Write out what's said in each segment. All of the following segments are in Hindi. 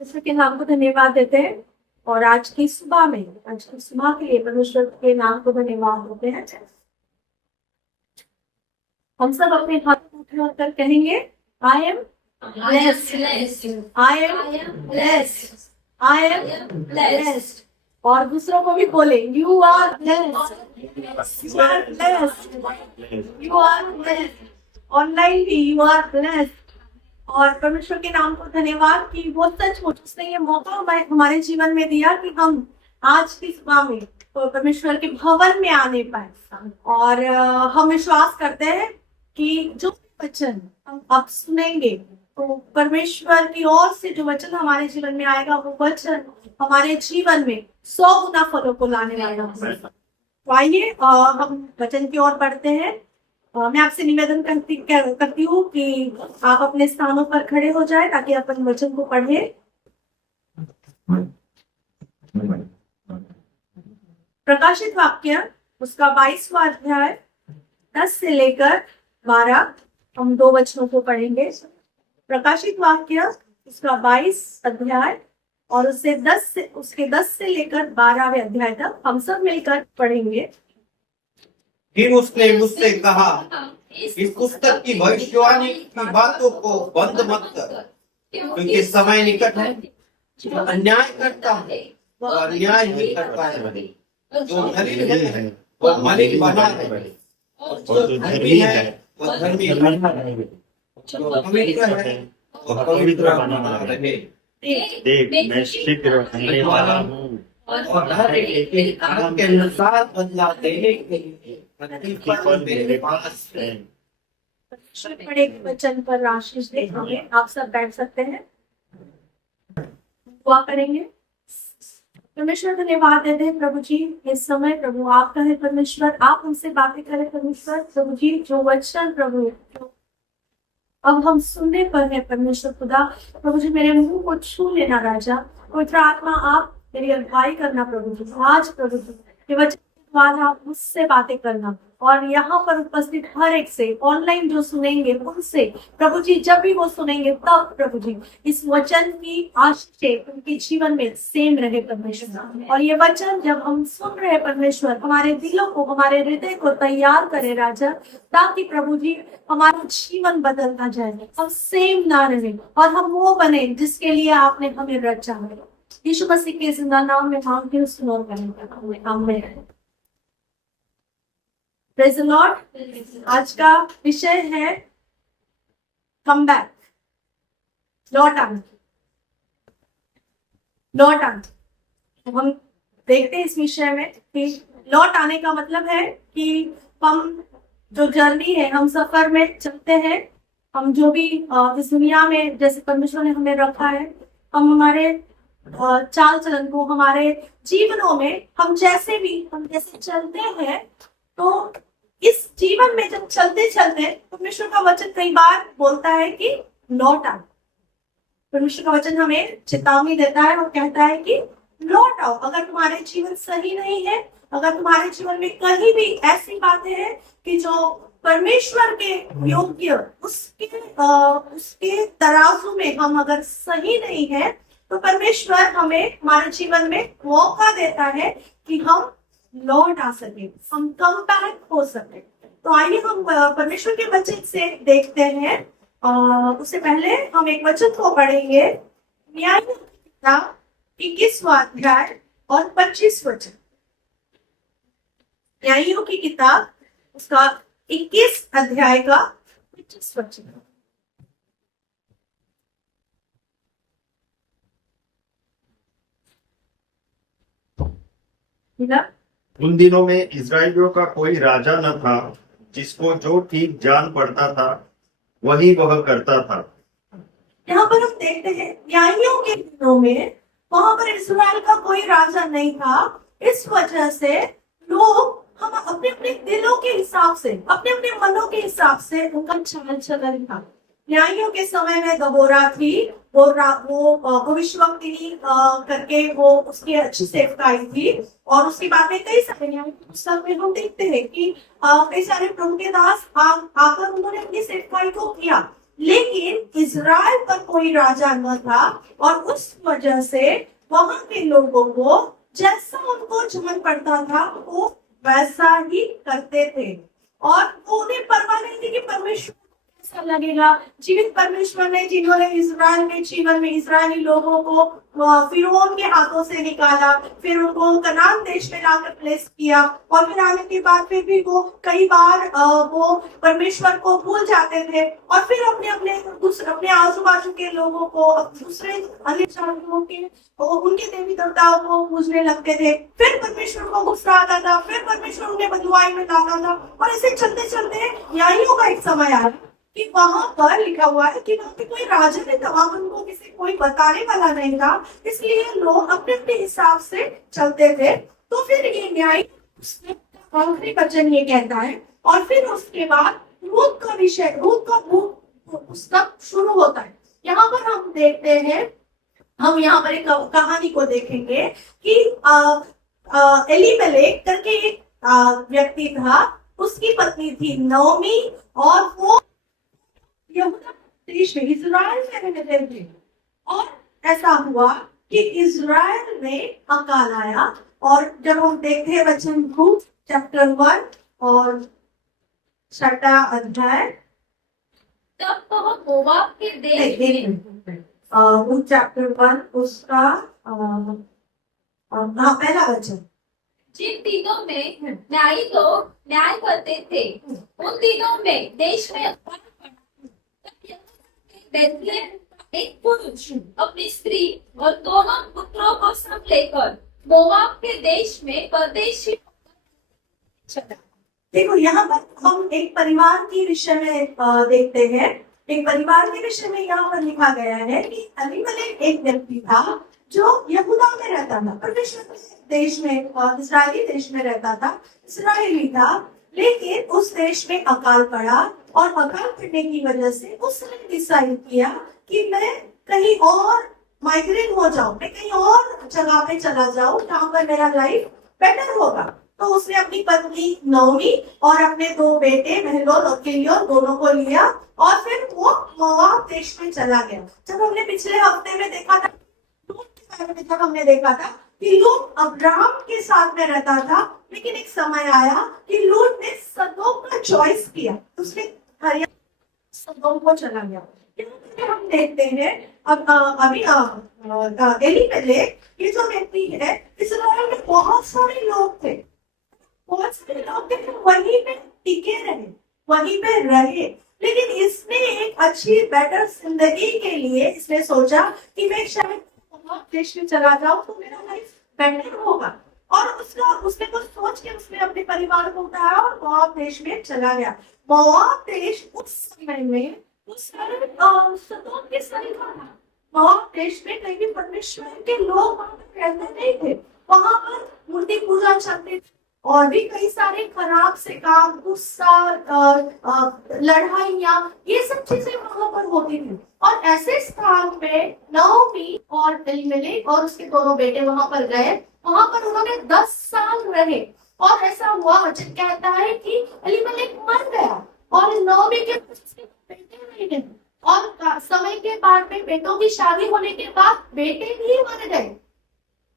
जैसे कि नाम को धन्यवाद देते हैं और आज की सुबह के लिए परमेश्वर के नाम को धन्यवाद देते हैं। हम सब अपने हाथ उठाकर कहेंगे I am blessed, I am blessed, I am blessed. और दूसरों को भी बोले you are blessed, you are blessed, you are blessed. Online भी यू आर ब्लेस्ड। और परमेश्वर के नाम को धन्यवाद कि वो सचमुच उसने ये मौका हमारे जीवन में दिया कि हम आज की सुबह में तो परमेश्वर के भवन में आने पाए। और हम विश्वास करते हैं कि जो वचन हम अब सुनेंगे तो परमेश्वर की ओर से जो वचन हमारे जीवन में आएगा वो वचन हमारे जीवन में 100 गुना फलों को लाने वाला है। तो आइए हम वचन की ओर बढ़ते हैं। मैं आपसे निवेदन करती हूँ कि आप अपने स्थानों पर खड़े हो जाए ताकि अपन वचन को पढ़े। प्रकाशित वाक्य उसका 22वां अध्याय 10 से लेकर 12 हम 2 वचनों को पढ़ेंगे। प्रकाशित वाक्य उसका 22 अध्याय और उसके 10 से लेकर 12वें अध्याय तक हम सब मिलकर पढ़ेंगे। फिर उसने मुझसे कहा, इस पुस्तक की भविष्यवाणी की बातों को बंद मत कर, क्योंकि समय निकट है। अन्याय करता है और अन्याय ही करता है, जो धर्मी है वो मलिन बना है, और जो धर्मी है वो धर्मी बना रहे, जो पवित्र है वो पवित्र बना रहे। देख, मैं शीघ्र आने वाला हूँ और हर एक के काम के अनुसार बदला देने के लिए प्रतिफल मेरे पास है। बड़े वचन पर आशीष दे हमें। आप सब बैठ सकते हैं, दुआ करेंगे। परमेश्वर धन्यवाद देते हैं प्रभु जी, इस समय प्रभु आपका है परमेश्वर, आप हमसे बातें करें परमेश्वर। प्रभु जी जो वचन प्रभु अब हम सुनने पर है परमेश्वर खुदा, प्रभु जी मेरे मुंह को छू लेना राजा। पवित्र आत्मा आप मेरी अगुवाई करना प्रभु जी। आज प्रभु जी ये वचन के द्वारा आप मुझसे बातें करना और यहाँ पर उपस्थित हर एक से, ऑनलाइन जो सुनेंगे उनसे प्रभु जी, जब भी वो सुनेंगे तब प्रभु जी इस वचन की आशीष उनके जीवन में सेम रहे परमेश्वर। और ये वचन जब हम सुन रहे परमेश्वर हमारे दिलों को, हमारे हृदय को तैयार करे राजा, ताकि प्रभु जी हमारा जीवन बदलता जाए, हम सेम ना रहे और हम वो बने जिसके लिए आपने हमें रचा है। यीशु मसीह के जिंदा नाम में मांगते हैं, सुनो करेंगे आमीन। Praise the Lord. आज का विषय है कम बैक, लौट आना। लौट आना हम देखते हैं इस विषय में कि लौट आने का मतलब है कि हम जो जर्नी है, हम सफर में चलते हैं, हम जो भी इस दुनिया में जैसे परमेश्वर ने हमें रखा है, हम हमारे चाल चलन को, हमारे जीवनों में हम जैसे चलते हैं, तो इस जीवन में जब चलते चलते परमेश्वर का वचन कई बार बोलता है कि लौट आओ। परमेश्वर का वचन हमें चेतावनी देता है और कहता है कि लौट आओ। अगर तुम्हारे जीवन सही नहीं है, अगर तुम्हारे जीवन में कहीं भी ऐसी बातें हैं कि जो परमेश्वर के योग्य, उसके तराजू में हम अगर सही नहीं है, तो परमेश्वर हमें हमारे जीवन में मौका देता है कि हम लौट आ सके, हम कम बैक हो सके। तो आइए हम परमेश्वर के वचन से देखते हैं। उससे पहले हम एक वचन को पढ़ेंगे, न्यायियों की किताब 21वां अध्याय और 25 वचन। न्यायियों की किताब उसका 21 अध्याय का 25 वचन। उन दिनों में इस्राएलियों का कोई राजा न था, जिसको जो ठीक जान पड़ता था वही वह करता था। यहाँ पर हम देखते हैं न्यायियों के दिनों में वहां पर इस्राएल का कोई राजा नहीं था। इस वजह से लोग हम अपने अपने दिलों के हिसाब से, अपने अपने मनों के हिसाब से उनका चाल चलन था। न्यायियों के समय में दबोरा थी, वो भविष्यवाणी करके वो उसकी अच्छी सेवकाई थी। और उसके बाद में कई सारे न्याय की पुस्तक में हम देखते हैं कि कई सारे प्रभु के दास आकर उन्होंने अपनी सेवकाई को किया। लेकिन इज़राइल पर कोई राजा न था और उस वजह से वहां के लोगों को जैसा उनको जमन पड़ता था वो वैसा ही करते थे और वो उन्हें परवाह नहीं थी कि परमेश्वर को कैसा लगेगा। जीवित परमेश्वर ने जिन्होंने इज़राइल के जीवन में इज़राइली लोगों को फिरौन के हाथों से निकाला, फिर उनको कनान देश में लाकर प्लेस किया और फिर आने के बाद फिर भी वो कई बार वो परमेश्वर को भूल जाते थे और फिर अपने आजू बाजू के लोगों को दूसरे अन्य जातियों के उनके देवी देवताओं को पूजने लगते थे। फिर परमेश्वर को गुस्सा आता था, फिर परमेश्वर उन्हें बंधुआई में डालता था और ऐसे चलते चलते न्यायियों का एक समय आया कि वहां पर लिखा हुआ है कि वहां पे कोई राजा ने था, उनको किसी कोई बताने वाला नहीं था, इसलिए लोग अपने अपने हिसाब से चलते थे। तो फिर ये न्याय आखिरी वचन ये कहता है और फिर उसके बाद रूत का विषय, रूत का पुस्तक शुरू होता है। यहाँ पर हम देखते हैं, हम यहाँ पर एक कहानी को देखेंगे कि एलीमेलेक करके एक व्यक्ति था, उसकी पत्नी थी नओमी और वो यहूदा देश में इज़राइल में रहते थे। और ऐसा हुआ कि इज़राइल में अकाल आया और जब हम देखते हैं वचन रूत चैप्टर 1 और 6 अध्याय, तब वह मोआब के देश में रूत चैप्टर 1 उसका पहला वचन, जिन दिनों में न्यायी लोग न्याय करते थे उन दिनों में देश में अकाल पड़ा। तब यहूदा के बैतलहम का एक पुरुष अपनी स्त्री और दोनों पुत्रों को संग लेकर मोआब के देश में परदेशी चला। देखो यहाँ पर हम एक परिवार के विषय में देखते हैं। एक परिवार के विषय में यहाँ पर लिखा गया है कि एलीमेलेक एक व्यक्ति था जो यहूदा में रहता था, परमेश्वर देश में, इस्राएली देश में रहता था, इस्राएली था, लेकिन उस देश में अकाल पड़ा और अकाल पड़ने की वजह से उसने डिसाइड किया कि मैं कहीं और माइग्रेट हो जाऊं, मैं कहीं और जगह पे चला जाऊं जहां पर मेरा लाइफ बेटर होगा। तो उसने अपनी पत्नी नओमी और अपने 2 बेटे महलोन और किलियोन दोनों को लिया और फिर वो मोआब देश में चला गया। जब हमने पिछले हफ्ते में देखा था, लूत के बारे में जब हमने देखा था कि लूत अब्राहम के साथ में रहता था, लेकिन एक समय आया कि लूत ने सदोम का चॉइस किया, उसने हरियाणा सदोम को चला गया। हम देखते हैं अब अभी एलीमेलेक ये जो व्यक्ति है, इस्राएल में बहुत सारे लोग थे, बहुत सारे लोग थे, वहीं पे टिके रहे, वहीं पे रहे, लेकिन इसने एक अच्छी बेटर जिंदगी के लिए इसने सोचा कि मैं शायद देश में चला जाऊं तो मेरा लाइफ बेटर होगा। और उसने कुछ सोच के उसने अपने परिवार को उठाया और मोआब देश में चला गया। मोआब देश उस समय में सदोम के समीप था। मोआब देश में कहीं भी परमेश्वर के लोग वहां पर रहते नहीं थे, वहां पर मूर्ति पूजा चलती थी और भी कई सारे खराब से काम, गुस्सा, लड़ाइयाँ, ये सब चीजें वहां पर होती थी। और ऐसे स्थान पे नओमी और एलीमेलेक और उसके दोनों बेटे वहां पर गए, वहां पर उन्होंने 10 साल रहे और ऐसा हुआ, वचन कहता है कि एलीमेलेक मर गया और नओमी के बेटे नहीं गए और समय के बाद में बेटों की शादी होने के बाद बेटे भी मर गए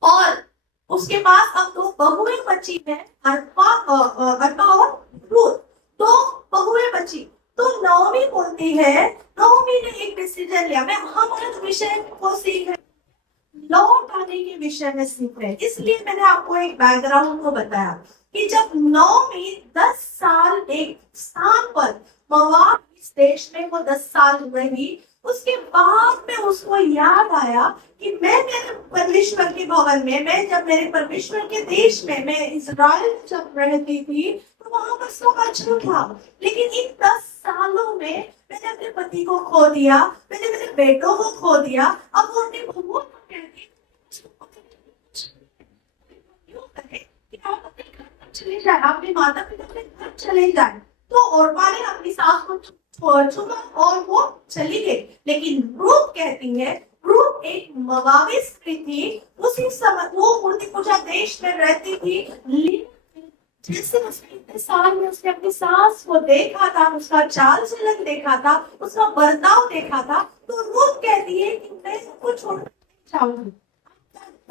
और उसके पास अब 2 बहुएं बची है, अर्पा और रूत, 2 बहुएं बची। तो नओमी बोलती है, नओमी ने एक डिसीजन लिया, मैं हमारे विषय को सीख रही, लौट आने के विषय में सीख रहे। इसलिए मैंने आपको एक बैकग्राउंड को बताया कि जब नओमी 10 साल एक स्थान पर मोआब इस देश में वो 10 साल रही, उसके बाद में उसको याद आया कि मैं मेरे परमेश्वर के भवन में, मैं जब मेरे परमेश्वर के देश में, मैं इज़राइल जब रहती थी तो वहां पर सब अच्छा था, लेकिन इन 10 सालों में मैंने अपने पति को खो दिया, मैंने मेरे बेटों को खो दिया। अब वो अपनी बहुओं को कहती कि आप अपने घर चले जाए, अपने माता पिता के घर चले जाए। तो ओर्पा ने अपनी सास को चुना और वो चली गई, लेकिन रूत कहती है, रूत एक मोआबी स्त्री थी, उसी समय वो मूर्ति पूजा देश में रहती थी, जैसे उसने साल में उसने अपनी सास को देखा था, उसका चाल चलन देखा था, उसका बर्ताव देखा था, तो रूथ कहती है कि मैं उसको छोड़ना नहीं चाहूंगी।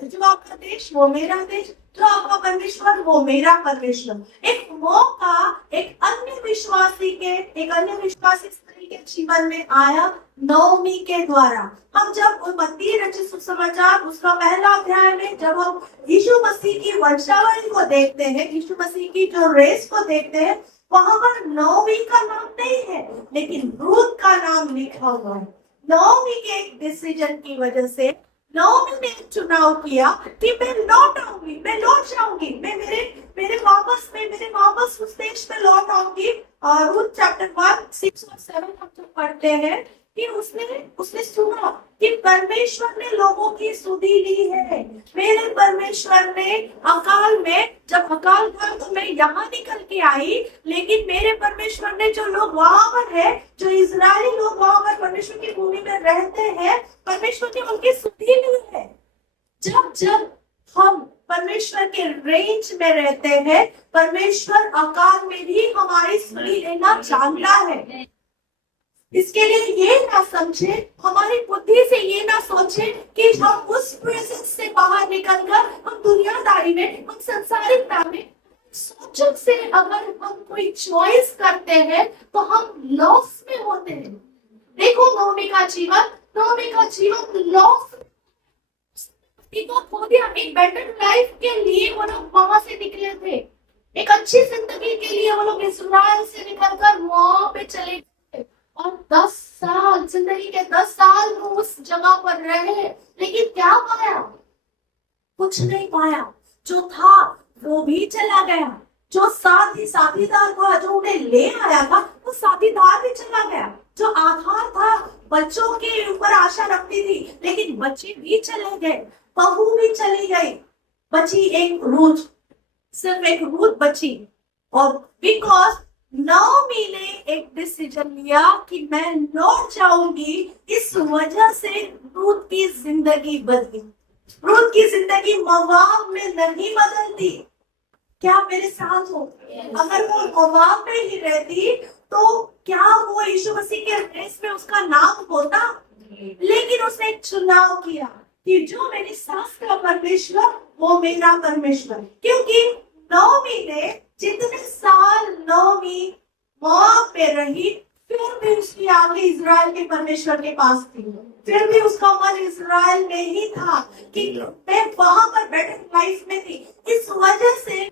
जो आपका देश वो मेरा देश, जो आपका परमेश्वर वो मेरा परमेश्वर। एक मौका एक अन्य विश्वासी स्त्री के जीवन में आया नवमी के द्वारा। हम जब मत्ती रचित सुसमाचार उसका पहला अध्याय में जब हम यीशु मसीह की वंशावली को देखते हैं, यीशु मसीह की जो रेस को देखते हैं, वहां पर नवमी का नाम नहीं है, लेकिन रूथ का नाम लिखा हुआ है। नवमी के एक डिसीजन की वजह से नवमी ने चुनाव किया कि मैं लौट आऊंगी, मैं लौट जाऊंगी, मैं मेरे वापस उस देश में लौट आऊंगी। और रूथ चैप्टर 1, 6 और 7 हम जब पढ़ते हैं कि उसने सुना कि परमेश्वर ने लोगों की सुधि ली है। मेरे परमेश्वर ने जब अकाल था तो मैं यहाँ निकल के आई, लेकिन मेरे परमेश्वर ने जो लोग वहां पर है, जो इजरायली लोग वहां पर परमेश्वर की भूमि में रहते हैं, परमेश्वर ने उनकी सुधि ली है। जब हम परमेश्वर के रेंज में रहते हैं, परमेश्वर आकार में भी हमारी सुधि लेना जानता है। इसके लिए ये ना समझे, हमारी बुद्धि से ये ना सोचे कि हम उस प्रेजेंस से बाहर निकलकर हम दुनियादारी में, हम संसारिकता में सोचों से अगर हम कोई चॉइस करते हैं तो हम लॉस में होते हैं। देखो नवमी का जीवन लॉस को खो दिया। एक बेटर लाइफ के लिए वो लोग वहां से निकले थे, एक अच्छी जिंदगी के लिए वो लोग इस्राएल से निकलकर वहां पे चले गए और 10 साल, जिंदगी के 10 साल वो उस जगह पर रहे, लेकिन क्या पाया? कुछ नहीं पाया। जो था वो भी चला गया, जो साथीदार था, जो उन्हें ले आया था, वो साथीदार भी चला गया। जो आधार था, बच्चों के ऊपर आशा रखती थी, लेकिन बच्चे भी चले गए, बहू भी चली गई, बची एक रूथ, सिर्फ एक रूथ बची। और बिकॉज नवमी ने एक डिसीजन लिया कि मैं लौट जाऊंगी, इस वजह से रूथ की जिंदगी बदली। रूथ की जिंदगी मोआब में नहीं बदलती। क्या मेरे साथ हो? अगर वो मोआब में ही रहती तो क्या वो यीशु मसीह के रेस में उसका नाम होता? लेकिन उसने एक चुनाव किया कि जो मेरी सास का परमेश्वर वो मेरा परमेश्वर। क्योंकि नवमी ने जितने साल नवमी मोआब पे रही, फिर भी उसकी आंखें इजराइल के परमेश्वर के पास थी, फिर भी उसका मन इजराइल में ही था कि मैं वहां पर बेटर लाइफ में थी। इस वजह से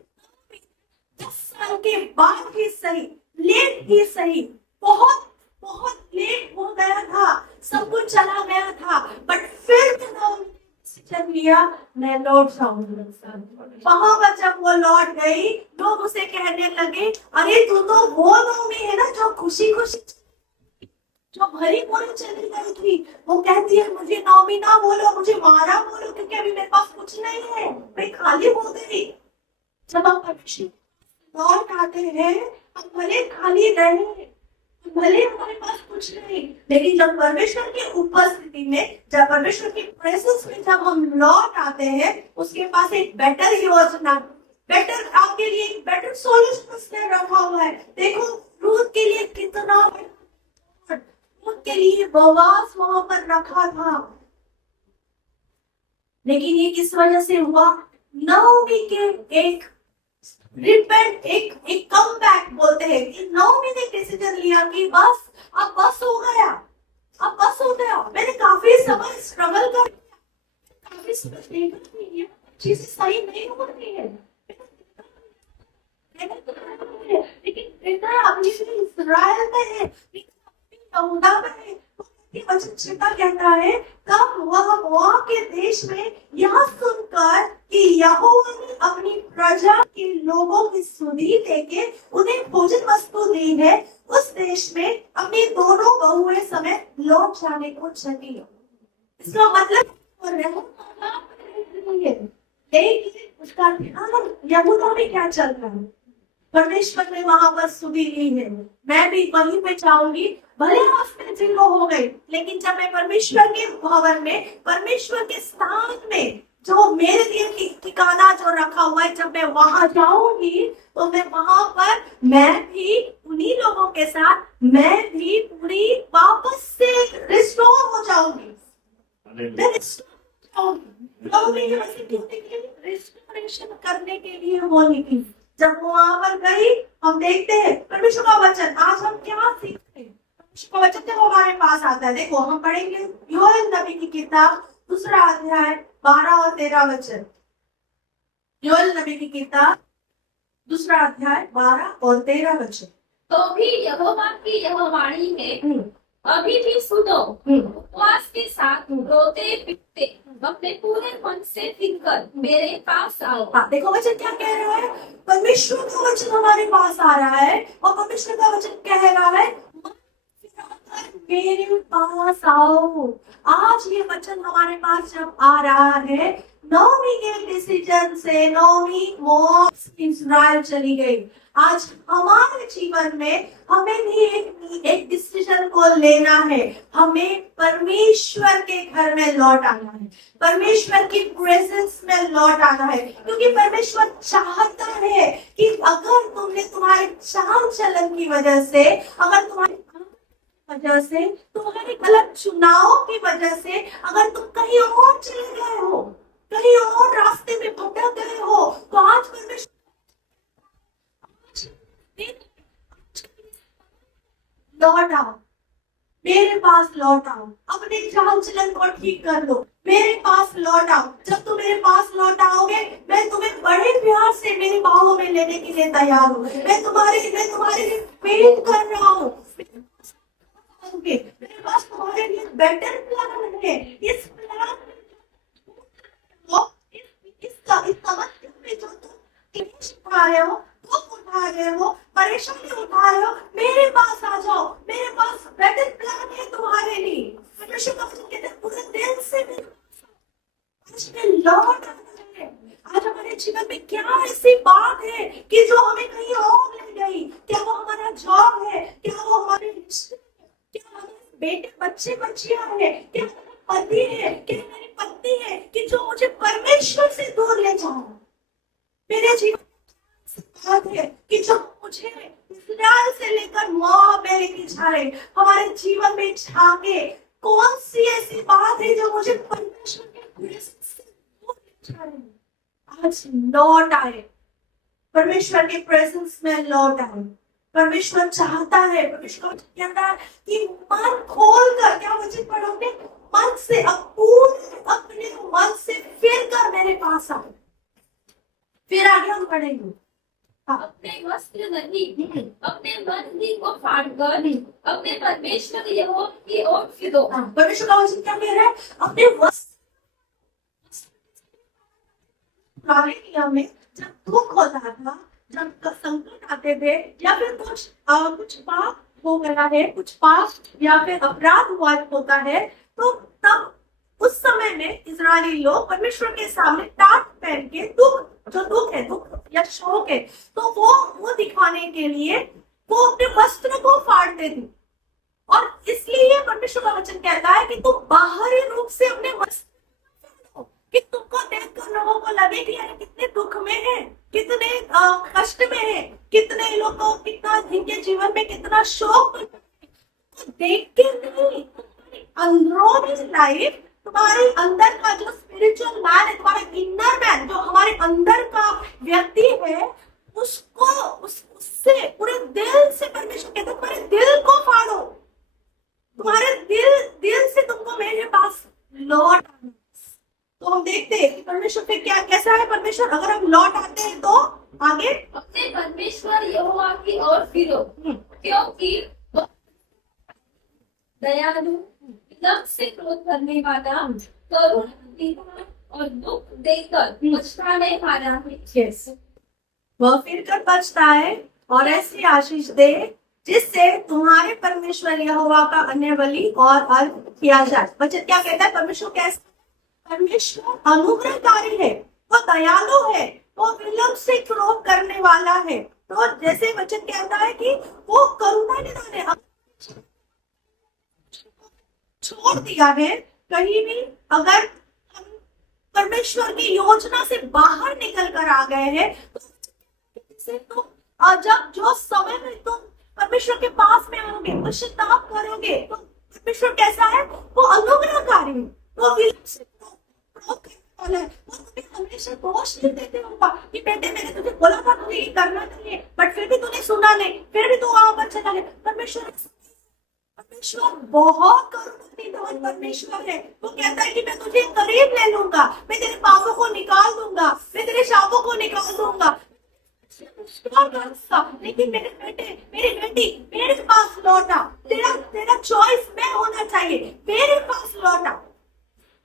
10 साल के बाद ही सही, लेट ही सही, बहुत लेट हो गया था, सब कुछ चला गया था, बट फिर डिसीजन लिया मैं लौट जाऊंगी। वहां पर जब वो लौट गई, लोग उसे कहने लगे, अरे तू तो वो नवमी है ना जो खुशी जो भरी बोली चली गई थी। वो कहती है मुझे नवमी ना बोलो, मुझे मारा बोलो, क्योंकि अभी मेरे पास कुछ नहीं है, मैं खाली हो गई। जब हम परमेश्वर लौट आते हैं, हम भले खाली रहे, भले हमारे पास कुछ नहीं, लेकिन जब परमेश्वर की उपस्थिति में, जब परमेश्वर की प्रेजेंस में जब हम लौट आते हैं, उसके पास एक बेटर योजना, बेटर आपके लिए एक बेटर सॉल्यूशन उसने रखा हुआ है। देखो रूथ के लिए कितना, रूथ के लिए बोआज वहां पर रखा था, लेकिन ये किस वजह से हुआ? नवमी के एक रिपेंट, एक कम बैक बोलते हैं कि नवमी ने डिसीजन लिया कि अब बस हो गया, मैंने काफी समय स्ट्रगल कर लिया, काफी समय देखा नहीं है, चीजें सही नहीं हो रही है, लेकिन बेटा अभी इस्राएल में है, यहूदा में है। वचन चिता कहता है तब वह मोआब के देश में यह सुनकर कि यहोवा ने अपनी प्रजा के लोगों की सुधि लेके उन्हें भोजन वस्तु दी है, उस देश में अपनी दोनों बहुएं समेत लौट जाने को चली। इसका मतलब लेकिन उसका ध्यान यहूदा में क्या चल रहा है? परमेश्वर ने वहां पर सुधि ली है, मैं भी वहीं पे जाऊंगी, भले रास्ते जिनको हो गए, लेकिन जब मैं परमेश्वर के भवन में, परमेश्वर के स्थान में जो मेरे लिए ठिकाना जो रखा हुआ है, जब मैं वहां जाऊंगी तो मैं वहां पर मैं भी उन्हीं लोगों के साथ मैं भी पूरी वापस से रिस्टोर हो जाऊंगी। मैं restore हो जाऊंगी। लोगों ने यहाँ से ढूंढने के लिए रिस्टोरेशन करने के लिए वो निकली। जब वो वहां पर गई, हम देखते हैं परमेश्वर का वचन। आज हम क्या सीखते हैं? परमेश्वर का वचन जब हमारे पास आता है, देखो हम पढ़ेंगे योएल नबी की किताब 2 अध्याय 12 और 13 वचन। योएल नबी की किताब 2 अध्याय 12 और 13 वचन। तो भी यहोवा की यह वाणी है, अभी भी सुनो, उपवास के साथ रोते पिटते अपने पूरे मन से फिरकर मेरे पास आओ। हाँ, देखो वचन क्या कह रहा है? परमेश्वर का वचन हमारे पास आ रहा है और परमेश्वर का वचन कह रहा है मेरे पास आओ। आज ये वचन हमारे पास जब आ रहा है, नौमी के डिसीजन से नौमी मोआब इस्राएल चली गई। आज हमारे जीवन में हमें भी एक डिसीजन को लेना है। हमें परमेश्वर के घर में लौट आना है, परमेश्वर की प्रेजेंस में लौट आना है, क्योंकि परमेश्वर चाहता है कि अगर तुमने तुम्हारे चाल चलन की वजह से, अगर तुम्हारी वजह से, तुम्हारे गलत चुनाव की वजह से अगर तुम कहीं और चले गए हो, कहीं और रास्ते में भटक गए हो, तो आज परमेश्वर लौट आओ, मेरे पास लौट आओ, अपने चाल चलन को ठीक कर लो, मेरे पास लौट आओ। जब तुम मेरे पास लौट आओगे, मैं तुम्हें बड़े प्यार से मेरी बाहों में लेने के लिए तैयार हूँ। मैं तुम्हारे लिए वेट कर रहा हूँ। मेरे पास तुम्हारे लिए बेटर प्लान है। इस प्लान इसका मतलब में जो तुम क्लेश उठा रहे हो, दुख उठा रहे हो, परेशानी उठा रहे हो, मेरे पास आ जाओ। मेरे पास बेटर प्लान है तुम्हारे लिए। परमेश्वर का वचन कहते हैं पूरे दिल से लौट आना है। आज हमारे जीवन में क्या ऐसी बात है कि जो हमें कहीं और ले गई? क्या वो हमारा जॉब है? क्या वो हमारे रिश्ते, क्या हमारे बेटे बच्चे बच्चियां है, क्या मेरा पति है, क्या मेरी पत्नी है, कि जो मुझे परमेश्वर से दूर ले जाओ? मेरे जीवन बात है कि जो मुझे इस्राएल से लेकर मोआब में लेके जा रहे, हमारे जीवन में झाके कौन सी ऐसी बात है जो मुझे परमेश्वर के प्रेजेंस से दूर ले जा रही? आज लौट आए, परमेश्वर के प्रेजेंस में लौट आए। परमेश्वर चाहता है, परमेश्वर कहता है कि मन खोल कर, क्या वचन पढ़ोगे? मन से अपने मन से फिर कर मेरे पास आओ। फिर आगे हम पढ़ेंगे। अपने वस्त्र नहीं, अपने मन ही को फाड़कर अपने परमेश्वर यहोवा की ओर फिरो। परमेश्वर का वचन क्या कह रहा है? अपने वस्त्र, पुराने नियम में जब दुख होता था, जब संकट आते थे, या फिर कुछ पाप हो गया है, कुछ पाप या फिर अपराध हुआ होता है, तो तब उस समय में इजरायली लोग परमेश्वर के सामने टाट पहन के दुख या शोक है, तो वो दिखाने के लिए वो अपने वस्त्र को फाड़ते थे। और इसलिए परमेश्वर का वचन कहता है कि तुम बाहरी रूप से अपने वस्त्र कि तुमको देखकर लोगों को लगे कि यार कितने दुख में है, कितने कष्ट में है, कितने लोगों कितना इनके जीवन में कितना शोक, देख के नहीं, अंदरूनी लाइफ, तुम्हारे अंदर का जो स्पिरिचुअल मैन है, तुम्हारा इनर मैन, जो हमारे अंदर का व्यक्ति है, उससे पूरे दिल से परमेश्वर कहते तुम्हारे दिल को फाड़ो, तुम्हारे दिल से तुमको मेरे पास लौट आना। तो हम देखते हैं कि परमेश्वर पे क्या कैसा है परमेश्वर। अगर हम लौट आते हैं तो आगे अपने परमेश्वर यहोवा की ओर फिरो, क्योंकि दयालु, विलंब से क्रोध करने वाला, करुण, दीनता और दुख देकर पछताने वाला है। वह फिर कर बचता है और ऐसी आशीष दे जिससे तुम्हारे परमेश्वर यहोवा का अन्य बलि और अर्घ किया जाए। वचन क्या कहता है? परमेश्वर कैसा? परमेश्वर अनुग्रहकारी है, वो दयालु है, वो विलंब से क्रोध करने वाला है। तो जैसे वचन कहता है कि वो करुणा निधान है। छोड़ दिया है कहीं भी, अगर हम परमेश्वर की योजना से बाहर निकल कर आ गए हैं, तो जब जो समय में तुम परमेश्वर के पास में आओगे, पश्चाताप करोगे, तो परमेश्वर कैसा है? वो अनुग्रहकारी है, वो विलंब से क्रोध करने वाला है, वो तुम्हें हमेशा दोष नहीं देते होगा कि बेटे मैंने तुझे बोला था तुझे ये करना चाहिए, बट फिर भी तूने सुना नहीं, फिर भी तू वहां पर चला गया। परमेश्वर बहुत करुणानिधान परमेश्वर है। वो कहता है कि मैं तुझे करीब ले लूंगा, मैं तेरे पापों को निकाल दूंगा, मैं तेरे शापों को निकाल दूंगा, लेकिन मेरे बेटे मेरी बेटी मेरे पास लौटा, तेरा तेरा चॉइस मैं होना चाहिए, मेरे पास लौटा।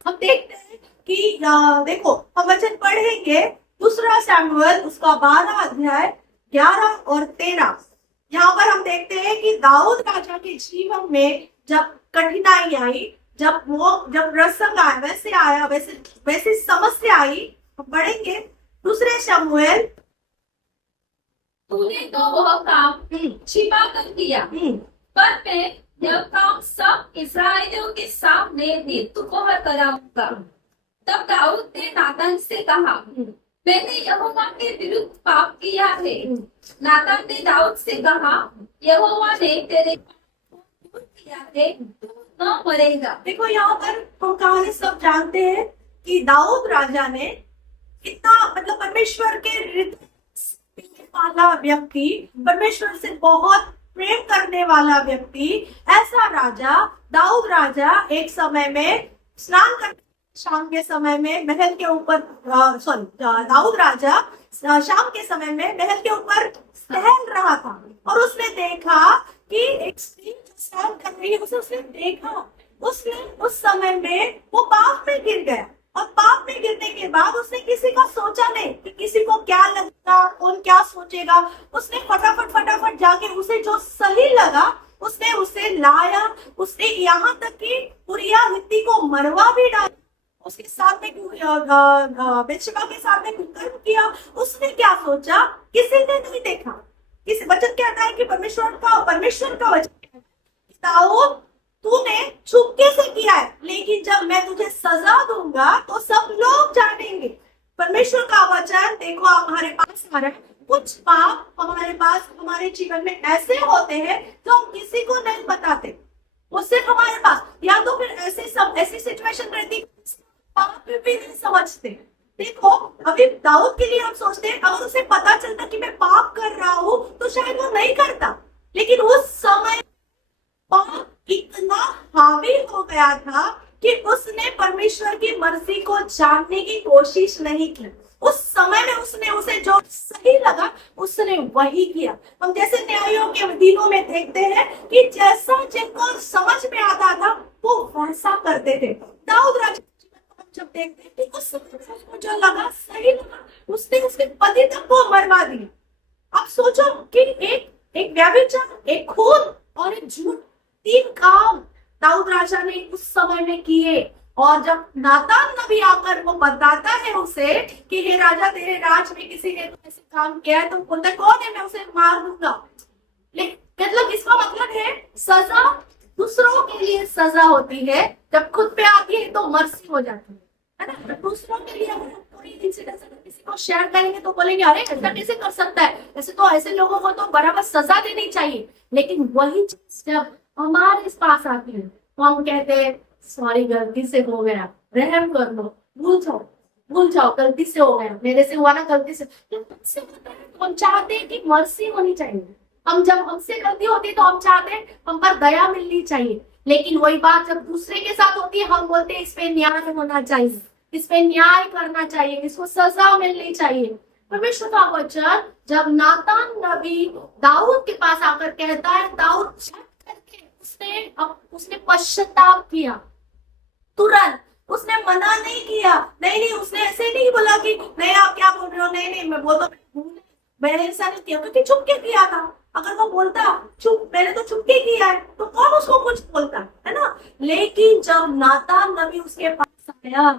हम देखते हैं कि देखो हम वचन पढ़ेंगे, दूसरा शमूएल उसका 12 अध्याय 11 और 13। यहाँ पर हम देखते हैं कि दाऊद राजा के जीवन में जब कठिनाई आई, जब प्रसंग आया, वैसे समस्या आई। हम पढ़ेंगे दूसरे शमूएल। तूने तो वह काम छिपा कर किया, पर मैं यह काम सब इस्राएलियों के सामने दोपहर कराऊंगा। तब दाऊद ने नातान से कहा, मैंने यहोवा के विरुद्ध पाप किया है। नातान ने दाऊद से कहा, यहोवा ने तेरे पाप को दूर किया है, तू न मरेगा। देखो यहाँ पर हम कहानी सब जानते हैं कि दाऊद राजा ने इतना मतलब परमेश्वर के हृदय वाला व्यक्ति, परमेश्वर से बहुत प्रेम करने वाला व्यक्ति, ऐसा राजा दाऊद राजा एक समय में स्नान करने शाम के समय में महल के ऊपर दाऊद राजा शाम के समय में महल के ऊपर टहल रहा था और उसने देखा कि एक स्त्री स्नान कर रही है। उसने देखा, उसने उस समय में वो पाप में गिर गया और पाप में गिरने के बाद उसने किसी का सोचा नहीं कि किसी को क्या लगता, कौन क्या सोचेगा। उसने फटाफट जाके उसे जो सही लगा उसने उसे लाया। उसने यहाँ तक कि उरिया हित्ती को मरवा भी डाला, उसके साथ में बेतशेबा के साथ में कुकर्म किया। उसने क्या सोचा, किसी ने नहीं देखा। इस वचन कहता है कि परमेश्वर का वचन कहता है, दाऊद तूने चुपके से किया है, लेकिन जब मैं तुझे सजा दूंगा तो सब लोग जानेंगे। परमेश्वर का वचन देखो हमारे पास आ रहा है। कुछ पाप हमारे पास हमारे जीवन में ऐसे होते हैं जो हम किसी को नहीं बताते, वो सिर्फ हमारे पास, या तो फिर ऐसी सिचुएशन रहती पाप भी नहीं समझते। देखो अभी दाऊद के लिए हम सोचते हैं अगर उसे पता चलता कि मैं पाप कर रहा हूँ तो शायद वो नहीं करता, लेकिन उस समय पाप इतना हावी हो गया था कि उसने परमेश्वर की मर्जी को जानने की कोशिश नहीं की। उस समय में उसने उसे जो सही लगा उसने वही किया। हम जैसे न्यायों के दिनों में देखते हैं कि जैसा जिनको समझ में आता था वो वैसा करते थे। दाऊद राजा जब देखते हैं कि उस समय जो लगा सही लगा, उसने उसके पति तक को मरवा दिया। अब सोचो कि एक व्यभिचार, एक खून और एक झूठ, 3 काम दाऊद राजा ने उस समय में किए। और जब नातान नबी आकर वो बताता है उसे कि हे राजा तेरे राज में किसी ने तो ऐसे काम किया है, तो बोलता कौन है, मैं उसे मार दूंगा। मतलब इसका मतलब है सजा दूसरों के लिए सजा होती है, जब खुद पे आती है तो मर्सी हो जाती है ना। दूसरों के लिए अगर कोई इंसिडेंट किसी को शेयर करेंगे तो बोलेंगे अरे ऐसा कैसे कर सकता है, ऐसे तो ऐसे लोगों को तो बराबर सजा देनी चाहिए। लेकिन वही चीज जब हमारे पास आती है तो हम कहते हैं सॉरी गलती से हो गया, रहम कर लो, भूल जाओ गलती से हो गया, मेरे से हुआ ना गलती से। हम चाहते हैं कि मर्सी होनी चाहिए। हम जब हमसे गलती होती है तो हम चाहते हैं हम पर दया मिलनी चाहिए, लेकिन वही बात जब दूसरे के साथ होती है हम बोलते हैं इस पे न्याय होना चाहिए, इस पे न्याय करना चाहिए, इसको सजा मिलनी चाहिए। परमेश्वर का वचन जब नातान नबी दाऊद के पास आकर कहता है, दाऊद करके उसने पश्चाताप किया तुरंत, उसने मना नहीं किया, नहीं उसने ऐसे नहीं बोला कि नहीं आप क्या बोल रहे हो, नहीं मैं वो तो मैंने ऐसा नहीं किया, क्योंकि चुप के किया था। अगर वो बोलता चुप मैंने तो चुपके किया है तो कौन उसको कुछ बोलता है ना। लेकिन जब नातान नबी उसके पास आया,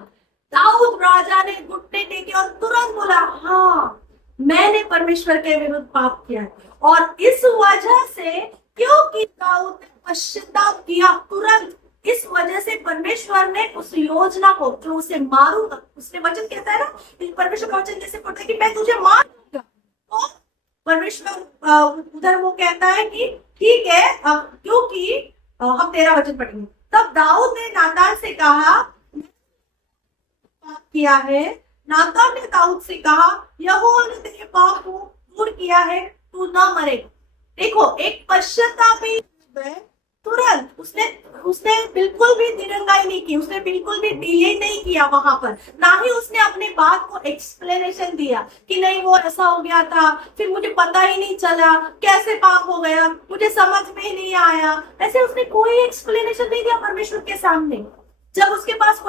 दाऊद राजा ने घुटने टेके और तुरंत बोला हाँ मैंने परमेश्वर के विरुद्ध पाप किया है। और इस वजह से क्योंकि दाऊद ने पश्चाताप किया तुरंत, इस वजह से परमेश्वर ने उस योजना को, जो उसे मारूंगा, उसने वचन कहता है ना, परमेश्वर का वचन जैसे पढ़ता है कि मैं तुझे मार दूंगा, तो परमेश्वर उधर वो कहता है कि ठीक है, अब क्योंकि हम तेरा वचन पढ़ेंगे। तब दाऊद ने नातान से कहा, किया है। नातान ने दाऊद से कहा, यहोवा ने तेरे पाप को दूर किया है, तू न मरेगा। देखो, एक पश्चातापी तुरंत उसने बिल्कुल भी दिरंगाई नहीं की, उसने बिल्कुल भी डिले नहीं किया वहां पर, ना ही उसने अपने बात को एक्सप्लेनेशन दिया कि नहीं वो ऐसा हो गया था, फिर मुझे पता ही नहीं चला, कैसे पाप हो गया, मुझे समझ में ही नहीं आया। ऐसे उसने कोई एक्सप्लेनेशन नहीं दिया परमेश्वर के सामने। जब उसके पास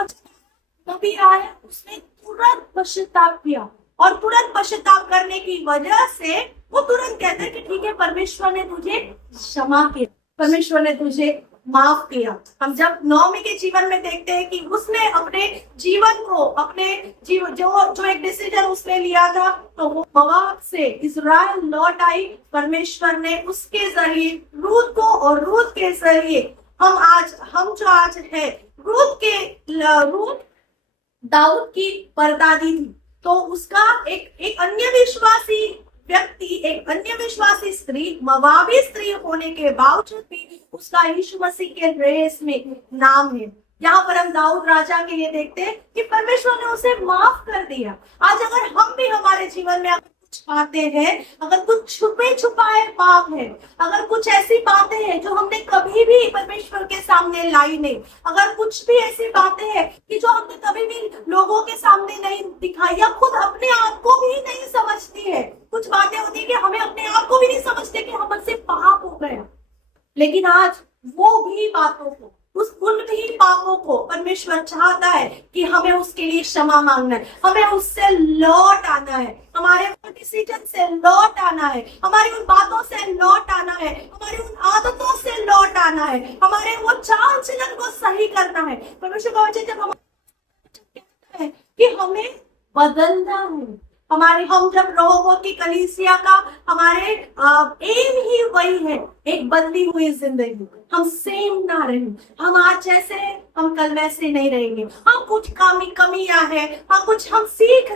नबी आया, उसने तुरंत पश्चाताप किया, और तुरंत पश्चाताप करने की वजह से वो तुरंत कहता है कि ठीक है, परमेश्वर ने तुझे क्षमा किया, परमेश्वर ने तुझे माफ किया। हम जब नौमी के जीवन में देखते हैं कि उसने अपने जीवन को, अपने जीवन जो एक डिसीजन उसने लिया था, तो वो मोआब से इस्राएल लौट आई। परमेश्वर ने उसके जरिए रूत को, और रूत के जरिए हम जो आज है, रूत दाऊद की परदादी थी, तो उसका एक अन्य विश्वासी व्यक्ति, एक अन्य विश्वासी स्त्री, मोआबी स्त्री होने के बावजूद भी उसका यीशु मसीह के रेस में नाम है। यहाँ पर हम दाऊद राजा के लिए देखते हैं कि परमेश्वर ने उसे माफ कर दिया। आज अगर हम भी हमारे जीवन में कुछ पाते हैं, अगर कुछ छुपे छुपाए पाप है, अगर कुछ ऐसी बातें हैं जो हमने कभी भी परमेश्वर के सामने लाई नहीं, अगर कुछ भी ऐसी बातें हैं कि जो हमने कभी भी लोगों के सामने नहीं दिखाई, या खुद अपने आप को भी नहीं समझती है, कुछ बातें होती है कि हमें अपने आप को भी नहीं समझते कि हमसे पाप हो गया, लेकिन आज वो भी बातों को, उन भी पापों को परमेश्वर चाहता है कि हमें उसके लिए क्षमा मांगना है, हमें उससे लौट आना है, हमारे डिसीजन से लौट आना है, हमारी उन बातों से लौट आना है, हमारी उन आदतों से लौट आना है, हमारे वो चाल चलन को सही करना है। परमेश्वर का वचन जब कहता है कि हमें बदलना है, हम जब रहोबों की कलीसिया का हमारे एम ही वही है, एक बदली हुई जिंदगी। हम सेम ना रहे, हम आज जैसे हम कल वैसे नहीं रहेंगे। हम कुछ कमियां है, हम सीख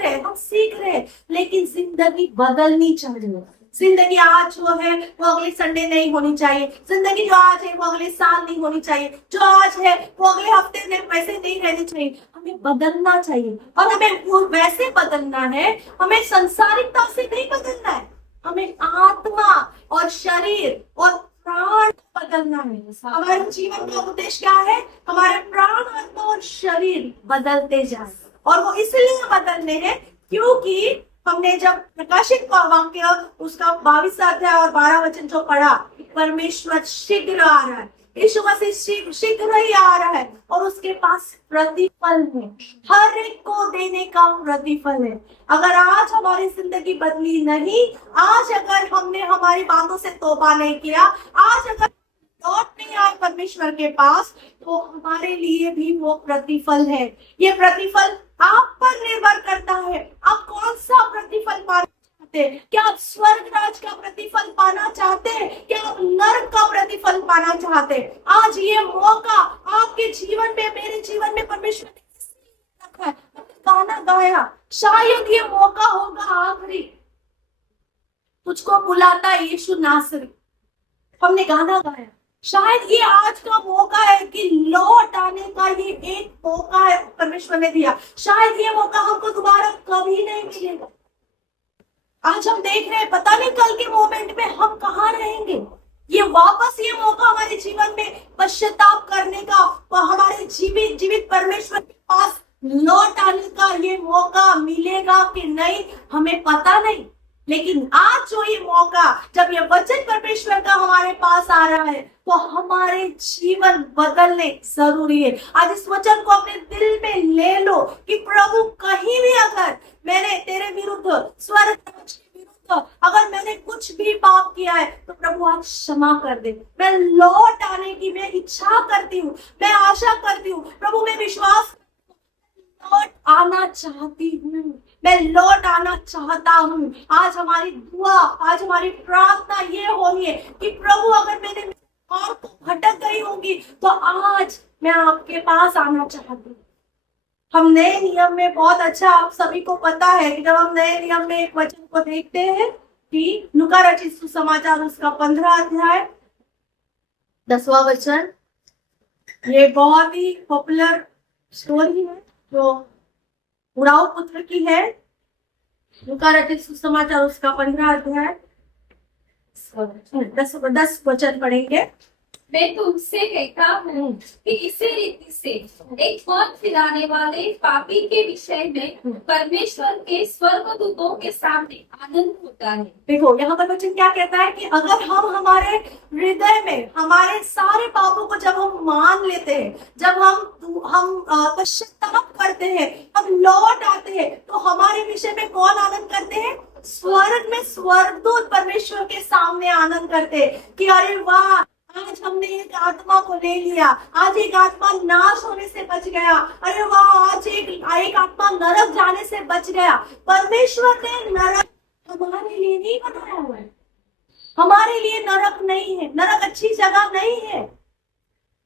रहे, लेकिन जिंदगी बदलनी चाहिए। जिंदगी आज जो है वो अगले संडे नहीं होनी चाहिए, जिंदगी जो आज है वो अगले साल नहीं होनी चाहिए, जो आज है वो अगले हफ्ते में वैसे नहीं रहनी चाहिए। हमें बदलना चाहिए, और हमें वो वैसे बदलना है, हमें संसारिकता से नहीं बदलना है, हमें आत्मा और शरीर और प्राण बदलना है। हमारे जीवन का उद्देश्य क्या है? हमारे प्राण, आत्मा और शरीर बदलते जाए, और वो इसलिए बदलने हैं क्योंकि हमने जब प्रकाशित का वाक्य उसका 22 अध्याय और 12 वचन जो पढ़ा, परमेश्वर शीघ्र आ रहा है, यीशु मसीह शीघ्र ही आ रहा है, और उसके पास प्रतिफल है, हर एक को देने का प्रतिफल है। अगर आज हमारी जिंदगी बदली नहीं, आज अगर हमने हमारी बातों से तौबा नहीं किया, आज अगर लौट नहीं आए परमेश्वर के पास, तो हमारे लिए भी वो प्रतिफल है। ये प्रतिफल आप पर निर्भर करता है, आप कौन सा प्रतिफल पाना चाहते हैं? क्या आप स्वर्ग राज का प्रतिफल पाना चाहते हैं? क्या आप नरक का प्रतिफल पाना चाहते हैं? आज ये मौका आपके जीवन में, मेरे जीवन में परमेश्वर ने रखा है। गाना गाया, शायद ये मौका होगा आखिरी, तुझको बुलाता यीशु नासरी, हमने गाना गाया। शायद ये आज का मौका है कि लौट आने का, ये एक मौका है परमेश्वर ने दिया। शायद ये मौका हमको दोबारा कभी नहीं मिलेगा। आज हम देख रहे हैं, पता नहीं कल के मोमेंट में हम कहाँ रहेंगे। ये वापस ये मौका हमारे जीवन में पश्चाताप करने का, हमारे जीवित परमेश्वर के पास लौट आने का ये मौका मिलेगा कि नहीं, हमें पता नहीं। लेकिन आज जो ये मौका, जब ये वचन परमेश्वर का हमारे पास आ रहा है, तो हमारे जीवन बदलने जरूरी है। आज इस वचन को अपने दिल में ले लो कि प्रभु, कहीं भी अगर मैंने तेरे विरुद्ध, स्वर्ग राज के विरुद्ध अगर मैंने कुछ भी पाप किया है, तो प्रभु आप क्षमा कर दे। मैं लौट आने की मैं इच्छा करती हूँ, मैं आशा करती हूँ प्रभु, मैं विश्वास लौट आना चाहती हूँ, मैं लौट आना चाहता हूँ। आज हमारी दुआ, आज हमारी प्रार्थना ये होनी है कि प्रभु, अगर मैंने और भटक गई होंगी, तो आज मैं आपके पास आना चाहती हूँ। हम नए नियम में बहुत अच्छा, आप सभी को पता है कि जब हम नए नियम में एक वचन को देखते हैं कि लूका रचित सुसमाचार उसका 15 अध्याय 10वां वचन, ये बहुत ही पॉपुलर स्टोरी है जो उड़ाऊ पुत्र की है। लूका रचित सुसमाचार उसका 15 अध्याय 10 वचन पढ़ेंगे। मैं तुमसे कहता हूँ कि इसी रीति से एक मन फिराने वाले पापी के विषय में परमेश्वर के स्वर्गदूतों के सामने आनंद होता है। देखो यहाँ पर वचन क्या कहता है कि अगर हम हमारे हृदय में हमारे सारे पापों को जब हम मान लेते हैं, जब हम पश्चाताप करते हैं, हम लौट आते हैं, तो हमारे विषय में कौन आनंद करते हैं? स्वर्ग में स्वर्गदूत परमेश्वर के सामने आनंद करते हैं कि अरे वाह, आज हमने एक आत्मा को ले लिया, आज एक आत्मा नाश होने से बच गया, अरे वाह, आज एक आत्मा नरक जाने से बच गया। परमेश्वर ने नरक हमारे लिए नहीं बनाया हुआ है, हमारे लिए नरक नहीं है, नरक अच्छी जगह नहीं है।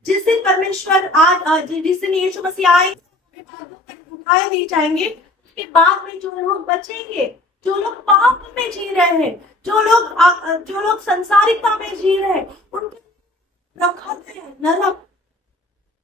जिस दिन परमेश्वर जिस दिन यीशु मसीह आए उठाए नहीं जाएंगे, उसके बाद में जो लोग बचेंगे, जो लोग पाप में जी रहे हैं, जो लोग संसारिकता में जी रहे हैं, उनके रखा है नरक।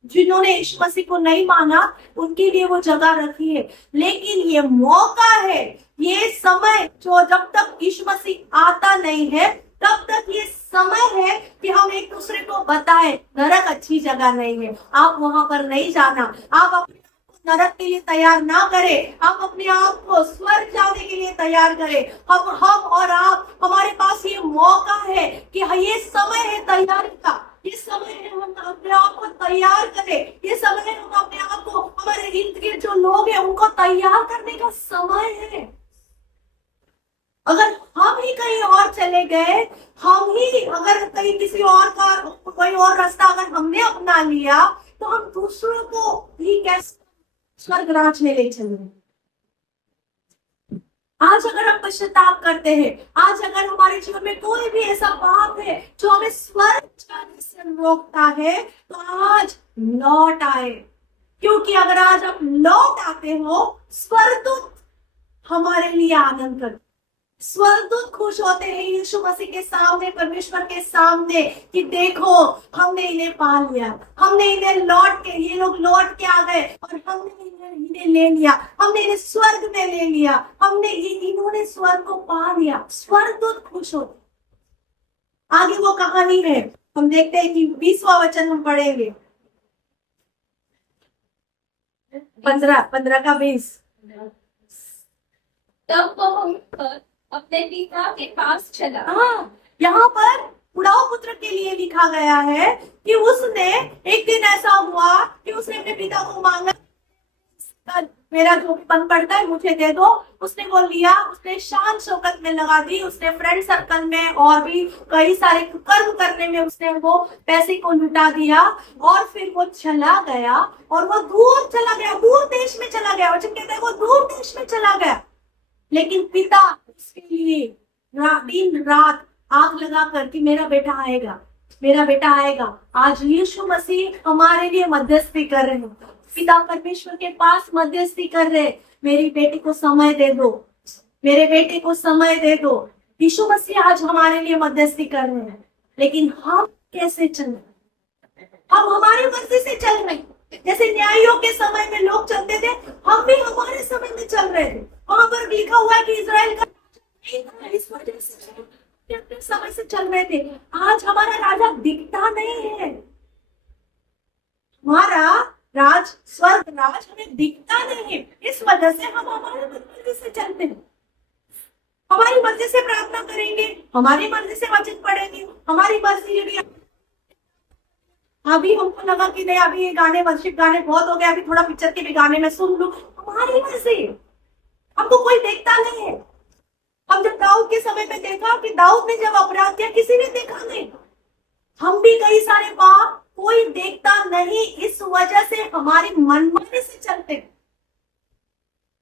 जिन्होंने यीशु मसीह को नहीं माना उनके लिए वो जगह रखी है। लेकिन ये मौका है, ये समय जो जब तक यीशु मसीह आता नहीं है तब तक ये समय है कि हम एक दूसरे को बताएं नरक अच्छी जगह नहीं है, आप वहां पर नहीं जाना। आप अपने आप को नरक के लिए तैयार ना करें, आप अपने आप को स्वर्ग जाने के लिए तैयार करें। हम और आप, हमारे पास ये मौका है कि ये समय है तैयारी का, ये समय है हम अपने आप को तैयार करें, ये समय है हम अपने आप को, हमारे इर्द गिर्द जो लोग हैं उनको तैयार करने का समय है। अगर हम ही कहीं और चले गए, हम ही अगर कहीं किसी और का कोई और रास्ता अगर हमने अपना लिया, तो हम दूसरों को भी कैसे स्वर्ग राज में ले चलेंगे। आज अगर हम पश्चाताप करते हैं, आज अगर हमारे जीवन में कोई भी ऐसा पाप है जो हमें स्वर्ग जाने से रोकता है, तो आज लौट आए, क्योंकि अगर आज आप लौट आते हो, स्वर्गदूत हमारे लिए आनंद करते, स्वर्गदूत खुश होते हैं यीशु मसीह के सामने, परमेश्वर के सामने कि देखो हमने इन्हें पा लिया, हमने इन्हें ये लोग लौट के आ गए और हमने इन्हें ले लिया, हमने इन्हें स्वर्ग में ले लिया, इन्होंने स्वर्ग को पा लिया। स्वर्गदूत खुश होते। आगे वो कहानी है, हम देखते हैं कि 20वां वचन हम पढ़ेंगे, 15 का 20। तब वो उठकर अपने पिता के पास चला। हाँ, यहाँ पर उड़ाऊ पुत्र के लिए लिखा गया है कि उसने एक दिन ऐसा हुआ कि उसने अपने पिता को मांगा, मेरा जो भी पन पड़ता है मुझे दे दो। उसने वो लिया, उसने शान शौकत में लगा दी, उसने फ्रेंड सर्कल में और भी कई सारे कर्म करने में उसने वो पैसे को लुटा दिया और फिर वो चला गया और वो दूर चला गया, दूर देश में चला गया। वचन कहता है वो दूर देश में चला गया, लेकिन पिता उसके लिए दिन रात आग लगा कर कि मेरा बेटा आएगा, मेरा बेटा आएगा। आज यीशु मसीह हमारे लिए मध्यस्थी कर रहे हैं, पिता परमेश्वर के पास मध्यस्थी कर रहे, मेरी बेटी को समय दे दो, मेरे बेटे को समय दे दो। यीशु मसीह आज हमारे लिए मध्यस्थी कर रहे हैं, लेकिन हम कैसे चल रहे? हम हमारी मर्जी से चल रहे, जैसे न्यायियों के समय में लोग चलते थे, हम भी हमारे समय में चल रहे थे। वहां पर लिखा हुआ है कि इजराइल का नहीं था, इस वजह से अपने समय से चल रहे थे। आज हमारा राजा दिखता नहीं है, हमारा राज स्वर्ग राज हमें दिखता नहीं है, इस वजह से हम हमारी मर्जी से चलते हैं। हमारी मर्जी से प्रार्थना करेंगे, हमारी मर्जी से वचन पढ़ेंगे, हमारी मर्जी। यदि अभी हमको लगा कि नहीं, अभी ये गाने वर्शिप गाने बहुत हो गए, अभी थोड़ा पिक्चर के भी गाने में सुन लूं, हमारी मर्जी, हमको कोई देखता नहीं है। हम जब दाऊद के समय में देखा कि दाऊद ने जब अपराध किया, किसी ने देखा नहीं। हम भी कई सारे पाप कोई देखता नहीं, इस वजह से हमारी मनमानी से चलते।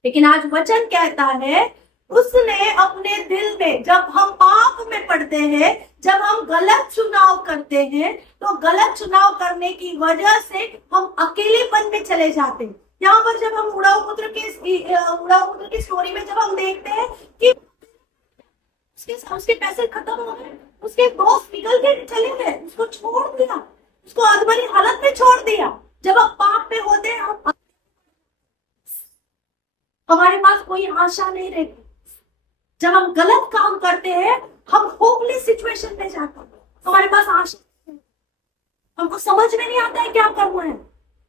लेकिन आज वचन कहता है उसने अपने दिल में, जब हम पाप में पड़ते हैं, जब हम गलत चुनाव करते हैं, तो गलत चुनाव करने की वजह से हम अकेलेपन में चले जाते हैं। यहाँ पर जब हम उड़ाऊ पुत्र की स्टोरी में जब हम देखते हैं कि उसके पैसे खत्म हो गए, उसके दोस्त निकल के चले गए, उसको छोड़ दिया, उसको अधमरी हालत में छोड़ दिया। जब हम पाप में होते हैं, हमारे पास कोई आशा नहीं रहती। जब हम गलत काम करते हैं, हम होपलेस सिचुएशन में जाते हैं, हमारे पास आशा नहीं है, हमको समझ में नहीं आता है क्या करना है।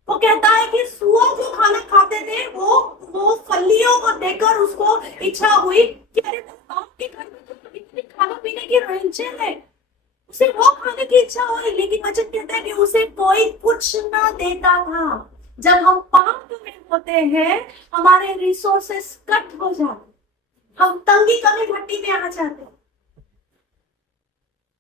वो कहता है कि सुअर जो खाना खाते थे, वो फलियों को देखकर उसको इच्छा हुई कि अरे आपके घर में तो इतनी खाने पीने की रेंचें है, उसे वो खाने की इच्छा हुई, लेकिन वचन कहता है कि उसे कोई कुछ ना देता था। जब हम पाप में होते हैं, हमारे रिसोर्सेस कट हो जाते, हम तंगी कमी घट्टी में आ जाते हैं।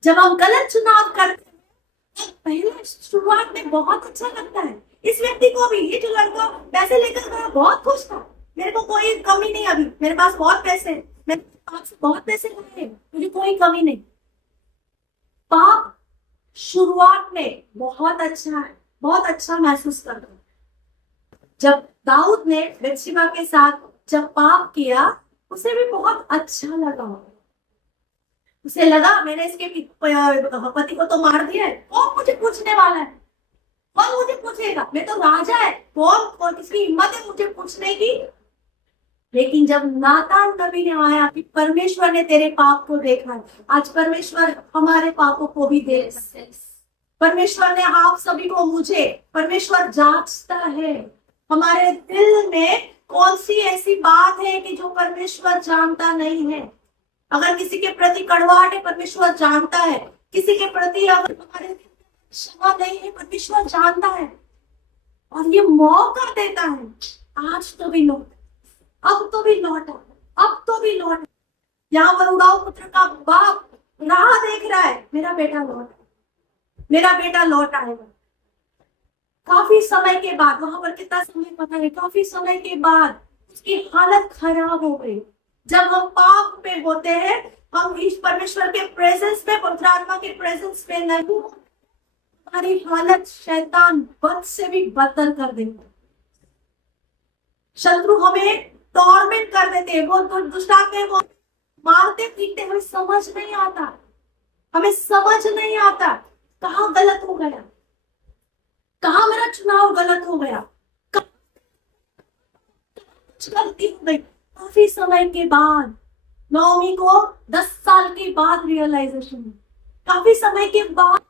जब हम गलत चुनाव करते हैं, पहले शुरुआत में बहुत अच्छा लगता है। इस व्यक्ति को भी, ये जो लड़का पैसे लेकर गया, बहुत खुश था, मेरे को कोई कमी नहीं, अभी मेरे पास बहुत पैसे, मैंने आपसे बहुत पैसे लाए, मुझे कोई कमी नहीं। पाप शुरुआत में बहुत अच्छा है, बहुत अच्छा महसूस करता है। जब दाऊद ने बत्शेबा के साथ जब पाप किया, उसे भी बहुत अच्छा लगा। उसे लगा मैंने इसके पति को तो मार दिया है, कौन मुझे पूछने वाला है, कौन मुझे पूछेगा, मैं तो राजा है, कौन किसकी हिम्मत है मुझे पूछने की। लेकिन जब नातान नबी ने आया कि परमेश्वर ने तेरे पाप को देखा, आज परमेश्वर हमारे पापों को भी देख सकते हैं। परमेश्वर ने आप सभी को, मुझे परमेश्वर जांचता है, हमारे दिल में कौन सी ऐसी बात है कि जो परमेश्वर जानता नहीं है। अगर किसी के प्रति कड़वाहट है, परमेश्वर जानता है। किसी के प्रति अगर हमारे दिल में क्षमा नहीं है, परमेश्वर जानता है, और ये मौका देता है, आज तो भी लौट, अब तो भी लौटा, अब तो भी लौट। यहाँ पर उड़ाऊ पुत्र का बाप राह देख रहा है, मेरा बेटा लौट, मेरा बेटा लौट आएगा। काफी समय के बाद, वहां पर कितना समय पता है, काफी समय के बाद उसकी हालत खराब हो गई। जब हम पाप में होते हैं, हम इस परमेश्वर के प्रेजेंस में, पवित्र आत्मा के प्रेजेंस में नहीं, हमारी हालत शैतान बद से भी बदतर कर देगा। शत्रु हमें टॉर्मेंट कर देते हैं, वो दुष्ट आत्मा वो मारते पीटते, हमें समझ नहीं आता, हमें समझ नहीं आता कहाँ गलत हो गया, कहाँ मेरा चुनाव गलत हो गया, गलती हो गई। काफी समय के बाद नौमी को 10 साल के बाद रियलाइजेशन, काफी समय के बाद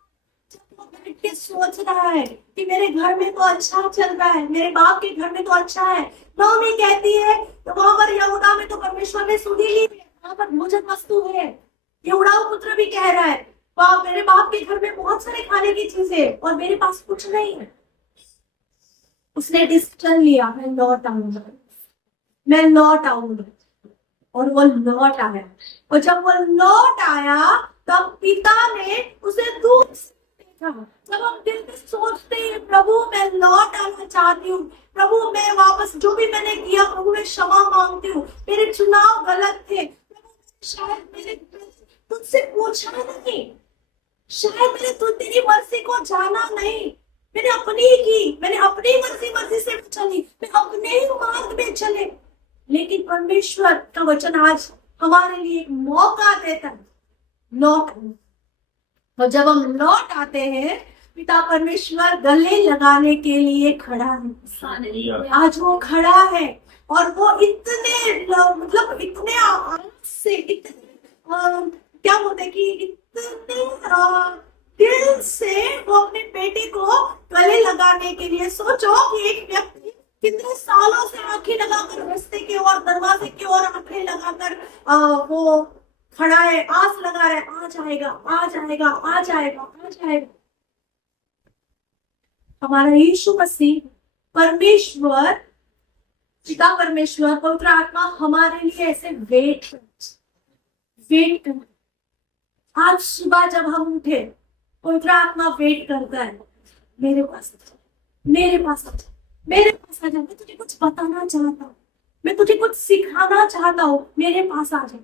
जब वो बैठ के सोच रहा है कि मेरे घर में तो अच्छा चल रहा है, मेरे बाप के घर में तो अच्छा है। नौमी कहती है तो वहां पर यहूदा में तो परमेश्वर ने सुधी ली, वहां पर भोजन वस्तु है। यहूदा पुत्र भी कह रहा है मेरे बाप के घर में बहुत सारे खाने की चीजें और मेरे पास कुछ नहीं है। उसने डिसीजन लिया, मैं लौट आऊंगा, मैं लौट आऊंगा, और वो लौट आया। और जब वो लौट आया, तब पिता ने उसे दूर से देखा। जब हम दिल में सोचते हैं प्रभु मैं लौट आना चाहती हूँ, प्रभु मैं वापस, जो भी मैंने किया प्रभु मैं क्षमा मांगती हूँ, मेरे चुनाव गलत थे, शायद मैंने तुझसे पूछा नहीं, शायद मैंने तेरी मर्जी को जाना नहीं, मैंने अपनी ही की, मैंने अपनी मर्जी से चली, मैं अपने ही मार्ग में चले। लेकिन परमेश्वर का वचन आज हमारे लिए एक मौका देता है, लौट। और जब हम लौट आते हैं, पिता परमेश्वर गले लगाने के लिए खड़ा है। आज वो खड़ा है, और वो इतने मतलब इतने से, इतने क्या बोलते कि इतने दिल से वो अपने बेटे को गले लगाने के लिए, सोचो कि एक व्यक्ति कितने सालों से आंखें लगाकर रास्ते की ओर, दरवाजे की ओर आंखें लगाकर वो खड़ा है, आस लगा रहा है, आ जाएगा, आ जाएगा, आ जाएगा, आ जाएगा। हमारा यीशु मसीह परमेश्वर, पिता परमेश्वर, पवित्र आत्मा हमारे लिए ऐसे वेट कर। आज सुबह जब हम उठे, पवित्र आत्मा वेट करता है, मेरे पास आ जा, मेरे पास आ जा, मेरे पास आ जा, मैं तुझे कुछ बताना चाहता हूँ, मैं तुझे कुछ सिखाना चाहता हूं, मेरे पास आ जा।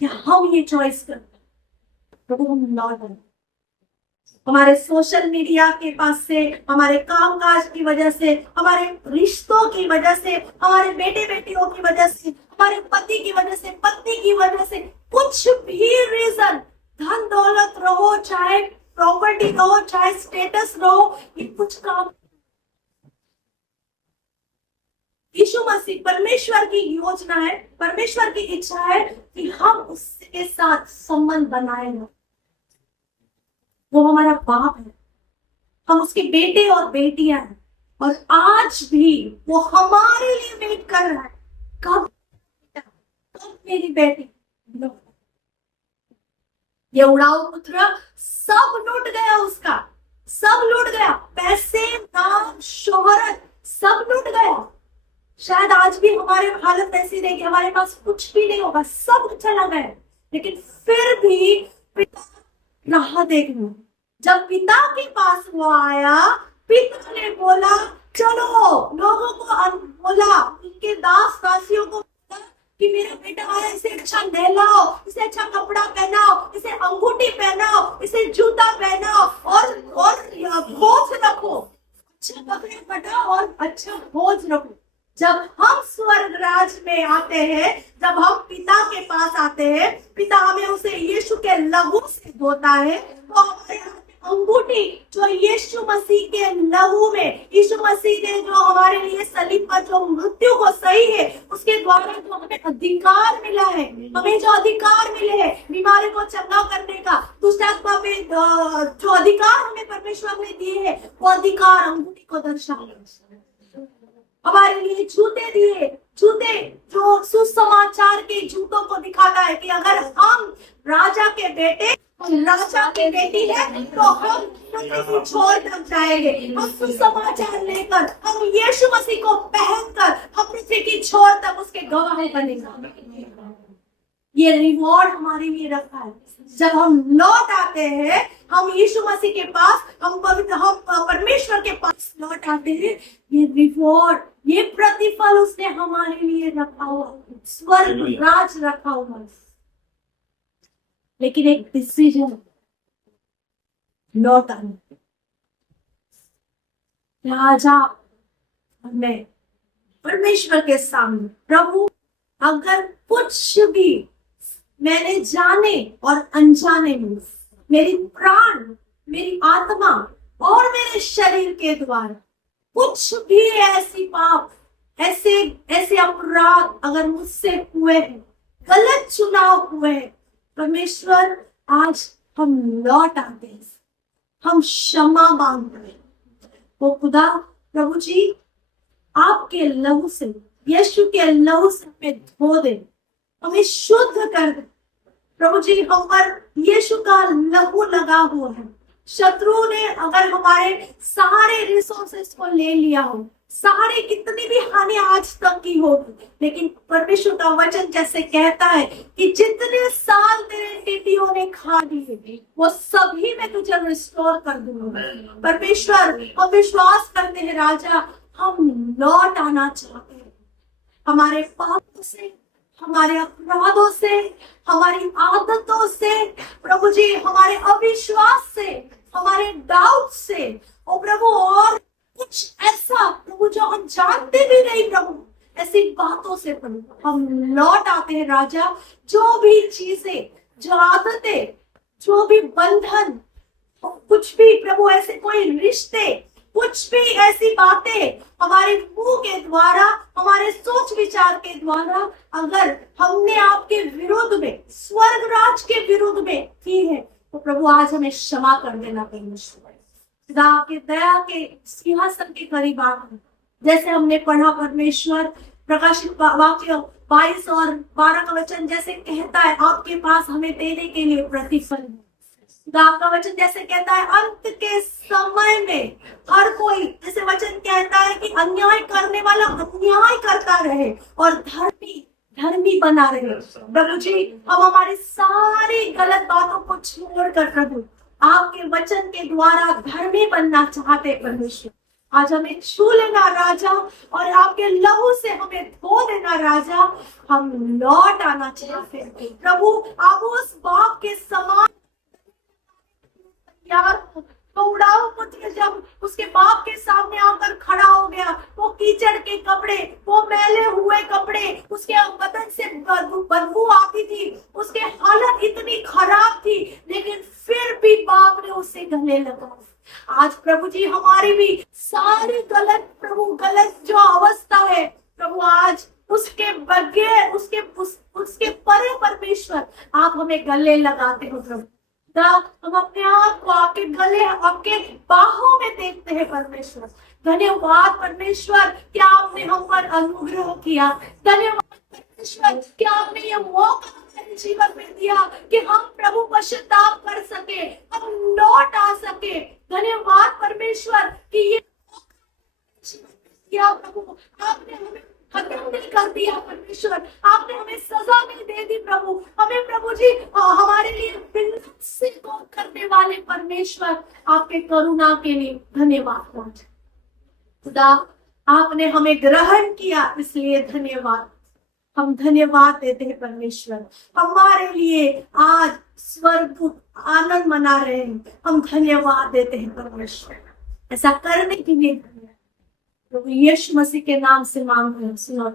क्या हम ये चॉइस करते हैं? प्रभु हम लौट आए। हमारे सोशल मीडिया के पास से, हमारे कामकाज की वजह से, हमारे रिश्तों की वजह से, हमारे बेटे बेटियों की वजह से, हमारे पति की वजह से, पत्नी की वजह से, कुछ भी रीजन, धन दौलत रहो, चाहे प्रॉपर्टी रहो, चाहे स्टेटस रहो, ये कुछ काम। यीशु मसीह परमेश्वर की योजना है, परमेश्वर की इच्छा है कि हम उसके साथ संबंध बनाए रखें। वो हमारा बाप है, हम उसके बेटे और बेटियां हैं, और आज भी वो हमारे लिए वेट कर रहा है, कब मेरी बेटी। ये उड़ाऊ पुत्र सब लूट गया, उसका सब लूट गया, पैसे, नाम, शोहरत सब लूट गया। शायद आज भी हमारे हालत ऐसी रहेगी, हमारे पास कुछ भी नहीं होगा, सब चला गया, लेकिन फिर भी पिता राह देख रहा। जब पिता के पास वो आया, पिता ने बोला चलो, लोगों को बोला, उनके दास दासियों को बोला कि मेरा बेटा आया, इसे अच्छा नहलाओ, इसे अच्छा कपड़ा पहनाओ, इसे अंगूठी पहनाओ, इसे जूता पहनाओ, और भोज रखो, अच्छा कपड़े पहनाओ और अच्छा भोज रखो। जब हम स्वर्ग राज में आते हैं, जब हम पिता के पास आते हैं, पिता हमें उसे यीशु के लहू से धोता है, तो हमारे अंगूठी जो यीशु मसीह के लहू में, यीशु मसीह ने जो हमारे लिए सलीब पर जो मृत्यु को सही है, उसके द्वारा जो हमें अधिकार मिला है, हमें जो अधिकार मिले हैं बीमारी को चंगा करने का, दुष्टात्मा में जो अधिकार हमें परमेश्वर ने दिए हैं, वो अधिकार अंगूठी को दर्शाते। हमारे लिए जूते दिए, जूते जो सुसमाचार के जूतों को दिखाता है कि अगर हम राजा के बेटे, राजा की बेटी है, तो हम छोड़ तक जाएंगे। हम सुसमाचार लेकर, हम यीशु मसीह को पहनकर हम पृथ्वी की छोर तक उसके गवाह बनेंगे। ये रिवॉर्ड हमारे लिए रखा है। जब हम लौट आते हैं, हम यीशु मसीह के पास, हम परमेश्वर के पास लौट आते हैं, ये रिवॉर्ड, ये प्रतिफल उसने हमारे लिए रखा हुआ, स्वर्ग राज रखा हुआ। लेकिन एक डिसीजन, लौट आने। राजा हमें परमेश्वर के सामने, प्रभु अगर कुछ भी मैंने जाने और अनजाने में, मेरी प्राण, मेरी आत्मा और मेरे शरीर के द्वारा कुछ भी ऐसी पाप, ऐसे अपराध अगर मुझसे हुए हैं, गलत चुनाव हुए हैं, परमेश्वर आज हम लौट आते हैं, हम क्षमा मांगते हैं। वो खुदा प्रभु जी आपके लहू से, यीशु के लहू से हमें धो दे, हमें शुद्ध कर दे। प्रभु जी हम पर यीशु का लहू लगा हुआ है। शत्रु ने अगर हमारे सारे रिसोर्सेस को ले लिया हो, सारे कितनी भी हानि आज तक की हो, लेकिन परमेश्वर का वचन जैसे कहता है कि जितने साल तेरे टीटियों ने खा लिए, वो सभी मैं तुझे रिस्टोर कर दूंगा। परमेश्वर, हम विश्वास करते हैं राजा, हम लौट आना चाहते हैं हमारे पापों से, हमारे अपराधों से, हमारी आदतों से, प्रभु जी हमारे अविश्वास से, हमारे डाउट से, और प्रभु और कुछ ऐसा प्रभु जो हम जानते भी नहीं, प्रभु ऐसी बातों से प्रभु हम लौट आते हैं राजा। जो भी चीजें, जो आदतें, जो भी बंधन, कुछ भी प्रभु ऐसे कोई रिश्ते, कुछ भी ऐसी बातें हमारे मुंह के द्वारा, हमारे सोच विचार के द्वारा अगर हमने आपके विरुद्ध में, स्वर्ग राज के विरुद्ध में की है, तो प्रभु आज हमें क्षमा कर देना परमेश्वर। खुदा के दया के सिंहासन के करीब आकर, जैसे हमने पढ़ा परमेश्वर, प्रकाशित वाक्य 22 और 12 का वचन जैसे कहता है, आपके पास हमें देने के लिए प्रतिफल है। का वचन जैसे कहता है, अंत के समय में हर कोई, जैसे वचन कहता है कि अन्याय करने वाला अन्याय करता रहे और धर्मी बना रहे। प्रभु जी हम हमारी सारी गलत बातों को छोड़कर प्रभु आपके वचन के द्वारा धर्मी बनना चाहते। परमेश्वर आज हमें छू लेना राजा, और आपके लहू से हमें धो देना राजा। हम लौट आना चाहते हैं प्रभु। आप उस बाप के समान तैयार हो। तो उड़ाऊ पुत्र जब उसके बाप के सामने आकर खड़ा हो गया, वो कीचड़ के कपड़े, वो मैले हुए कपड़े, उसके बदन से बदबू आती थी, उसके हालत इतनी खराब थी, लेकिन फिर भी बाप ने उसे गले लगा। आज प्रभु जी हमारी भी सारी गलत प्रभु गलत जो अवस्था है प्रभु, आज उसके बगैर उसके परे परमेश्वर आप हमें गले लगाते हो प्रभु। हम अपने आप को आपके गले, आपके बाहों में देखते हैं परमेश्वर। धन्यवाद परमेश्वर कि आपने हम पर अनुग्रह किया। धन्यवाद परमेश्वर कि आपने ये मौका हमारे जीवन में दिया कि हम प्रभु पश्चाताप कर सके, हम लौट आ सके। धन्यवाद परमेश्वर कि ये दिया प्रभु, आपने हमें खत्म नहीं कर दिया परमेश्वर, आपने हमें सजा नहीं दे दी प्रभु। हमें प्रभु जी हमारे लिए बिल्कुल से कौन करने वाले परमेश्वर, आपके करुणा के लिए धन्यवाद खुदा। आपने हमें ग्रहण किया, इसलिए धन्यवाद। हम धन्यवाद देते हैं परमेश्वर। हमारे लिए आज स्वर्गदूत आनंद मना रहे हैं, हम धन्यवाद देते हैं परमेश्वर। ऐसा करने के लिए प्रभु यीशु मसीह के नाम से मांग रहे हैं, सुनो।